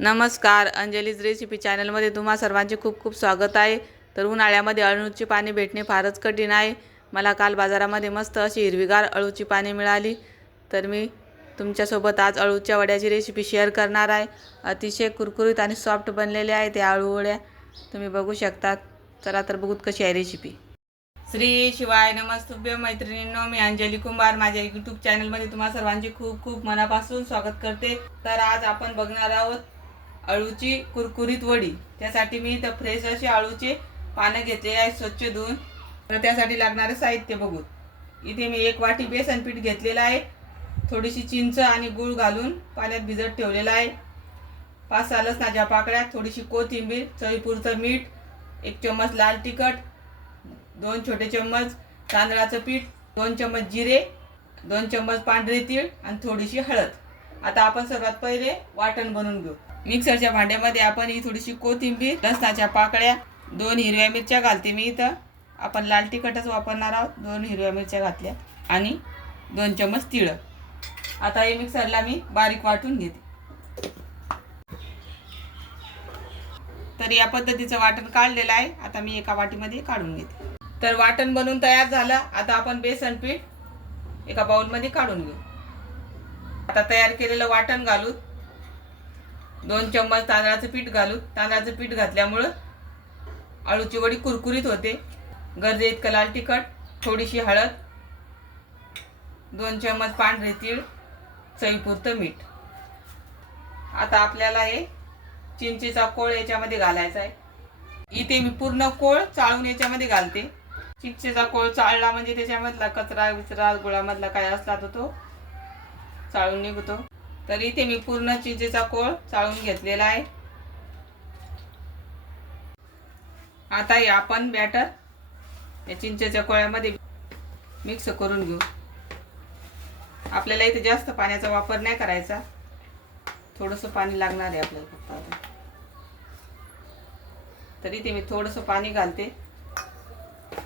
नमस्कार, अंजलीज रेसिपी चॅनलमध्ये तुम्हा सर्वांचे खूप खूप स्वागत आहे. तर उन्हाळ्यामध्ये अळूची पाने भेटणे फारच कठीण आहे. मला काल बाजारामध्ये मस्त अशी हिरवीगार अळूची पाने मिळाली. तर मी तुमच्यासोबत आज अळूच्या वड्याची रेसिपी शेअर करणार आहे. अतिशय कुरकुरीत आणि सॉफ्ट बनलेले आहे ते अळू वड्या, तुम्ही बघू शकता. चला तर बघूत कशी आहे रेसिपी. श्री शिवाय नमस्तुभ्य मैत्रिणींनो, मी अंजली कुंभार माझ्या यूट्यूब चॅनलमध्ये तुम्हा सर्वांचे खूप खूप मनापासून स्वागत करते. तर आज आपण बघणार आहोत अळूची कुरकुरीत वडी. त्यासाठी मी इथं फ्रेश अशी अळूचे पानं घेतले आहे स्वच्छ धुवून. तर त्यासाठी लागणारे साहित्य बघू. इथे मी 1 वाटी बेसन पीठ घेतलेलं आहे. थोडीशी चिंच आणि गूळ घालून पाण्यात भिजत ठेवलेलं आहे. 5-6 लसणाच्या पाकळ्या, थोडीशी कोथिंबीर, चवीपुरतं मीठ, 1 चम्मच लाल तिखट, 2 छोटे चम्मच तांदळाचं पीठ, 2 चम्मच जिरे, 2 चम्मच पांढरे तीळ आणि थोडीशी हळद. आता आपण सर्वात पहिले वाटण बनवून घेऊ. मिक्सरच्या भांड्यामध्ये आपण ही थोडीशी कोथिंबीर, लसणाच्या पाकळ्या, 2 हिरव्या मिरच्या घालते मी इथं. आपण लाल तिखटच वापरणार आहोत. 2 हिरव्या मिरच्या घातल्या आणि 2 चम्मच तीळ. आता हे मिक्सरला मी बारीक वाटून घेते. तर या पद्धतीचं वाटण काढलेलं आहे. आता मी एका वाटीमध्ये काढून घेते. तर वाटण बनवून तयार झालं. आता आपण बेसन पीठ एका बाउलमध्ये काढून घेऊ. आता तयार केलेलं वाटण घालू. 2 चम्मच तांदळाचं पीठ घालू. तांदळाचं पीठ घातल्यामुळं अळूची वडी कुरकुरीत होते. गरजे इतकं लाल तिखट, थोडीशी हळद, 2 चम्मच पांढरे तीळ, चवीपुरतं मीठ. आता आपल्याला हे चिंचेचा कोळ याच्यामध्ये घालायचा आहे. इथे मी पूर्ण कोळ चाळून याच्यामध्ये घालते. चिंचेचा कोळ चाळला म्हणजे त्याच्यामधला कचरा विचरा गुळामधला काय असला तर तो चाळून निघतो. तर इथे मी पूर्ण चिंचेचा कोळ चाळून घेतलेला आहे. आता हे आपण बॅटर या चिंचेच्या कोळ्यामध्ये मिक्स करून घेऊ. आपल्याला इथे जास्त पाण्याचा वापर नाही करायचा. थोडंसं पाणी लागणार आहे आपल्याला फक्त आता. तर इथे मी थोडंसं पाणी घालते.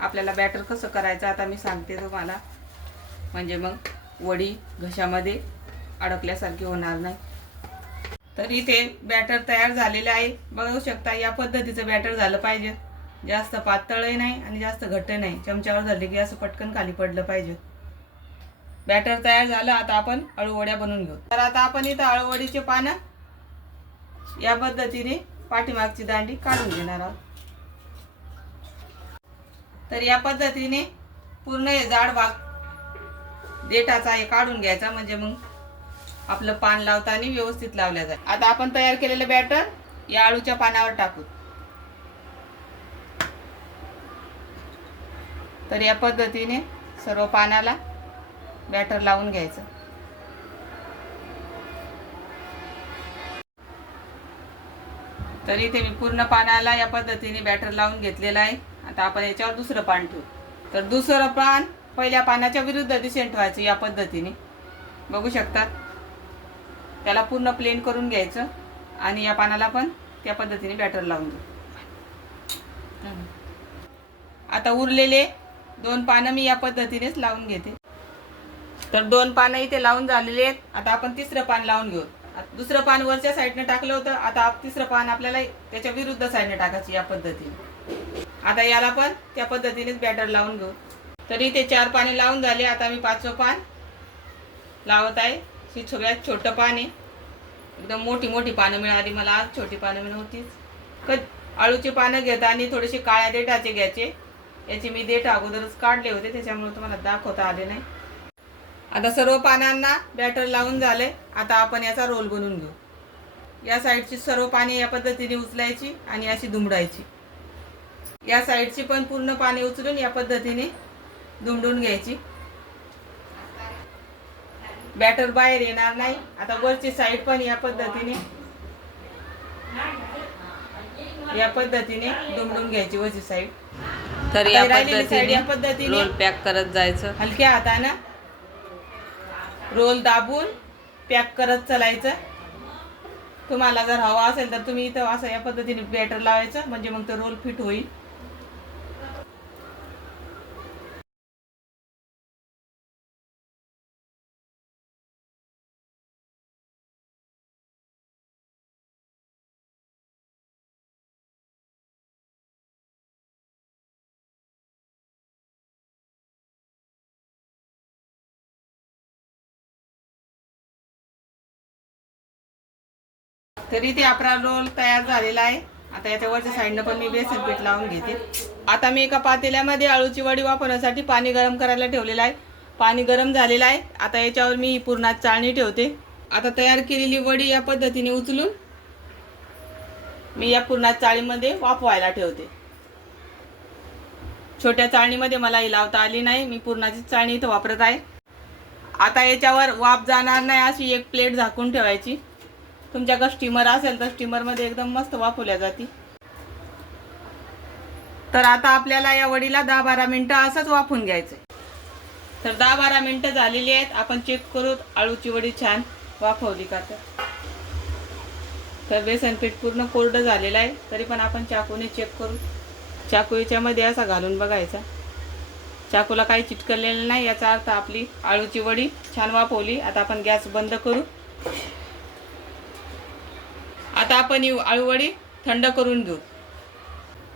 आपल्याला बॅटर कसं करायचं आता मी सांगते तुम्हाला, म्हणजे मग वडी घशामध्ये अडकल्यासारखी होणार नाही. तर इथे बॅटर तयार झालेले आहे. बघू शकता या पद्धतीचं बॅटर झालं पाहिजे. जास्त पातळही नाही आणि जास्त घट्ट नाही. चमच्यावर धरले की असं पटकन खाली पडलं पाहिजे. बॅटर तयार झालं. आता आपण अळूवड्या बनवून घेऊ. तर आता आपण इथं अळूवडीचे पानं या पद्धतीने पाठीमागची दांडी काढून घेणार आहोत. तर या पद्धतीने पूर्ण हे जाड भाग देठाचा हे काढून घ्यायचा, म्हणजे मग आपलं पान लावताना व्यवस्थित लावल्या जाईल. आता आपण तयार केलेलं बॅटर या अळूच्या पानावर टाकू. तर या पद्धतीने सर्व पानाला बॅटर लावून घ्यायचं. तर इथे मी पूर्ण पानाला या पद्धतीने बॅटर लावून घेतलेलं आहे. आता आपण याच्यावर दुसरं पान ठेवू. तर दुसरं पान पहिल्या पानाच्या विरुद्ध दिशेने ठेवायचं या पद्धतीने. बघू शकतात. त्याला पूर्ण प्लेन करून घ्यायचं आणि या पानाला पण त्या पद्धतीने बॅटर लावून घेऊ. आता उरलेले 2 पानं मी या पद्धतीनेच लावून घेते. तर 2 पानं इथे लावून झालेले आहेत. आता आपण तिसरं पान लावून घेऊ. दुसरं पान वरच्या साईडने टाकलं होतं. आता तिसरं पान आपल्याला त्याच्या विरुद्ध साईडने टाकायचं या पद्धतीने. आता याला पण त्या पद्धतीनेच बॅटर लावून घेऊ. तर इथे 4 पाने लावून झाले. आता मी 5वं पान लावत आहे. ही सगळ्यात छोटं पान आहे. एकदम मोठी मोठी पानं मिळाली मला आज. छोटी पानं नव्हतीच. अळूची पानं घेताना थोडेसे काळ्या देठाचे घ्यायचे. याचे मी देठ अगोदरच काढले होते, त्याच्यामुळे तुम्हाला दाखवता आले नाही. आता सर्व पानांना बॅटर लावून झाले. आता आपण याचा रोल बनवून घेऊ. या साईडची सर्व पाने या पद्धतीने उचलायची आणि अशी दुमडायची. या साईडची पण पूर्ण पाने उचलून या पद्धतीने दुमडून घ्यायची. बॅटर बाहेर येणार नाही. आता वरची साईड पण या पद्धतीने दुमडून घ्यायची वरची साईड. तर या पद्धतीने रोल पॅक करत जायचं. हलक्या हाताने रोल दाबून पॅक करत चलायचं. तुम्हाला जर हवा असेल तर तुम्ही इथं असं या पद्धतीने बॅटर लावायचं, म्हणजे मग तो रोल फिट होईल. तरी ते आपला रोल तयार झालेला आहे. आता याच्या वरच्या साईडनं पण मी बेसन पीठ लावून घेते. आता मी एका पातेल्यामध्ये अळूची वडी वाफवण्यासाठी पाणी गरम करायला ठेवलेलं आहे. पाणी गरम झालेलं आहे. आता याच्यावर मी पुरणाची चाळणी ठेवते. आता तयार केलेली वडी या पद्धतीने उचलून मी या पुरणाच्या चाळणीमध्ये वाफवायला ठेवते. छोट्या चाळणीमध्ये मला ही लावता आली नाही, मी पुरणाची चाळणी इथं वापरत आहे. आता याच्यावर वाफ जाणार नाही अशी एक प्लेट झाकून ठेवायची. तुमच्याकडे स्टीमर असेल तर स्टीमरमध्ये एकदम मस्त वाफवल्या जाते. तर आता आपल्याला या वडीला 10-12 मिनटं असंच वाफवून घ्यायचं. तर 10-12 मिनटं झालेली आहेत. आपण चेक करू अळूची वडी छान वाफवली का. तर बेसन पीठ पूर्ण कोरडं झालेलं आहे, तरी पण आपण चाकूने चेक करू. चाकू याच्यामध्ये असा घालून बघायचा. चाकूला काही चिटकलेलं नाही, याचा अर्थ आपली अळूची वडी छान वाफवली. आता आपण गॅस बंद करू. आता आपण ही अळू वडी थंड करून घेऊ.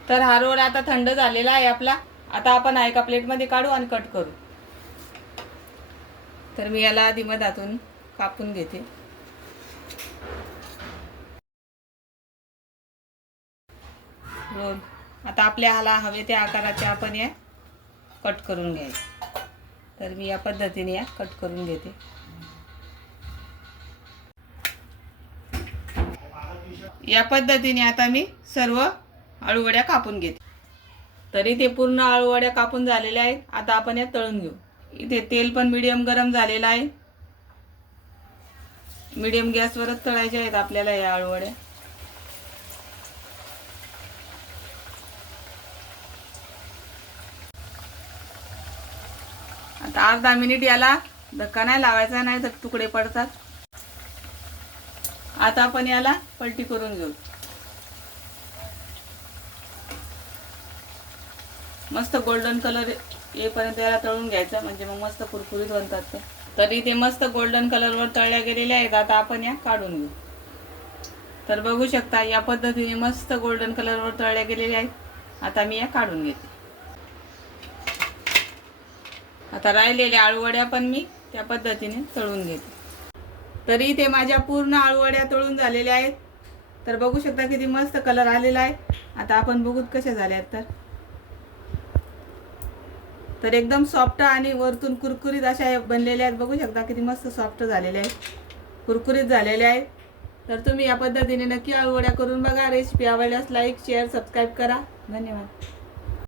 तर हा रोल आता थंड झालेला आहे आपला. आता आपण एका प्लेटमध्ये काढू आणि कट करू. तर मी याला आधी मधातून कापून घेते. रोल आता आपल्याला हवे त्या आकाराचे आपण या कट करून घ्यायचे. तर मी या पद्धतीने या कट करून घेते. या पद्धतीने आता मी सर्व अळूवड्या कापून घेते. तरी ते पूर्ण अळूवड्या कापून झालेल्या आहेत. आता आपण या तळून घेऊ. इथे तेल पण मीडियम गरम झालेलं आहे. मीडियम गॅसवरच तळायच्या आहेत आपल्याला या अळूवड्या. आता अर्धा मिनिट याला धक्का नाही लावायचा, नाही तर तुकडे पडतात. आता आपण याला पलटी करून घेऊ. मस्त गोल्डन कलर येईपर्यंत याला तळून घ्यायचा, म्हणजे मग मस्त कुरकुरीत बनतात. तरी ते मस्त गोल्डन कलरवर तळल्या गेलेले आहेत. आता आपण या काढून घेऊ. तर बघू शकता या पद्धतीने मस्त गोल्डन कलरवर तळल्या गेलेले आहेत. आता मी या काढून घेते. आता राहिलेल्या अळूवड्या पण मी त्या पद्धतीने तळून घेते. तरी ते माझ्या पूर्ण अळूवड्या तळून झालेल्या आहेत. तर बघू शकता किती मस्त कलर आलेला आहे. आता आपण बघूत कशा झाल्यात. तर एकदम सॉफ्ट आणि वरतून कुरकुरीत अशा बनलेल्या आहेत. बघू शकता किती मस्त सॉफ्ट झालेल्या आहेत, कुरकुरीत झालेल्या आहेत. तर तुम्ही या पद्धतीने नक्की अळूवड्या करून बघा. रेसिपी आवडल्यास लाईक, शेअर, सबस्क्राईब करा. धन्यवाद.